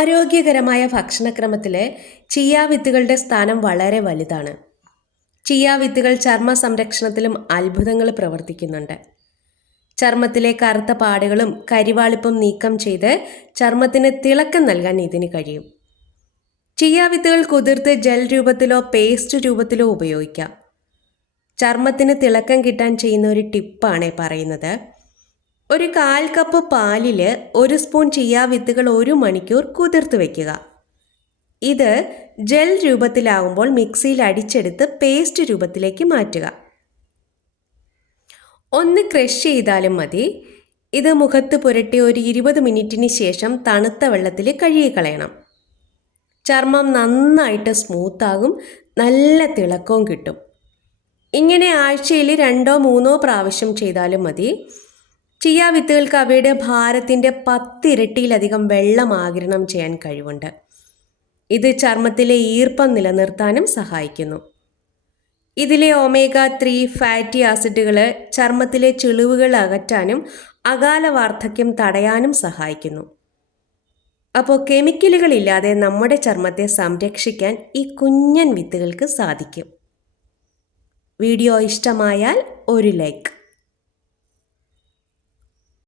ആരോഗ്യകരമായ ഭക്ഷണക്രമത്തിൽ ചിയ വിത്തുകളുടെ സ്ഥാനം വളരെ വലുതാണ്. ചിയ വിത്തുകൾ ചർമ്മ സംരക്ഷണത്തിലും അത്ഭുതങ്ങൾ പ്രവർത്തിക്കുന്നുണ്ട്. ചർമ്മത്തിലെ കറുത്ത പാടുകളും കരിവാളിപ്പും നീക്കം ചെയ്ത് ചർമ്മത്തിന് തിളക്കം നൽകാൻ ഇതിന് കഴിയും. ചിയ വിത്തുകൾ കുതിർത്ത് ജെൽ രൂപത്തിലോ പേസ്റ്റ് രൂപത്തിലോ ഉപയോഗിക്കാം. ചർമ്മത്തിന് തിളക്കം കിട്ടാൻ ചെയ്യുന്ന ഒരു ടിപ്പാണ് പറയുന്നത്. ഒരു 1/4 കപ്പ് പാലിൽ 1 സ്പൂൺ ചിയ വിത്തുകൾ 1 മണിക്കൂർ കുതിർത്ത് വയ്ക്കുക. ഇത് ജെൽ രൂപത്തിലാവുമ്പോൾ മിക്സിയിൽ അടിച്ചെടുത്ത് പേസ്റ്റ് രൂപത്തിലേക്ക് മാറ്റുക. ഒന്ന് ക്രഷ് ചെയ്താലും മതി. ഇത് മുഖത്ത് പുരട്ടി ഒരു 20 മിനിറ്റിന് ശേഷം തണുത്ത വെള്ളത്തിൽ കഴുകിക്കളയണം. ചർമ്മം നന്നായിട്ട് സ്മൂത്താകും, നല്ല തിളക്കവും കിട്ടും. ഇങ്ങനെ ആഴ്ചയിൽ 2-3 പ്രാവശ്യം ചെയ്താലും മതി. ചിയ വിത്തുകൾക്ക് അവയുടെ ഭാരത്തിൻ്റെ 10 ഇരട്ടിയിലധികം വെള്ളം ആഗിരണം ചെയ്യാൻ കഴിവുണ്ട്. ഇത് ചർമ്മത്തിലെ ഈർപ്പം നിലനിർത്താനും സഹായിക്കുന്നു. ഇതിലെ omega-3 ഫാറ്റി ആസിഡുകൾ ചർമ്മത്തിലെ ചുളിവുകൾ അകറ്റാനും അകാല വാർദ്ധക്യം തടയാനും സഹായിക്കുന്നു. അപ്പോൾ കെമിക്കലുകളില്ലാതെ നമ്മുടെ ചർമ്മത്തെ സംരക്ഷിക്കാൻ ഈ കുഞ്ഞൻ വിത്തുകൾക്ക് സാധിക്കും. വീഡിയോ ഇഷ്ടമായാൽ ഒരു ലൈക്ക്.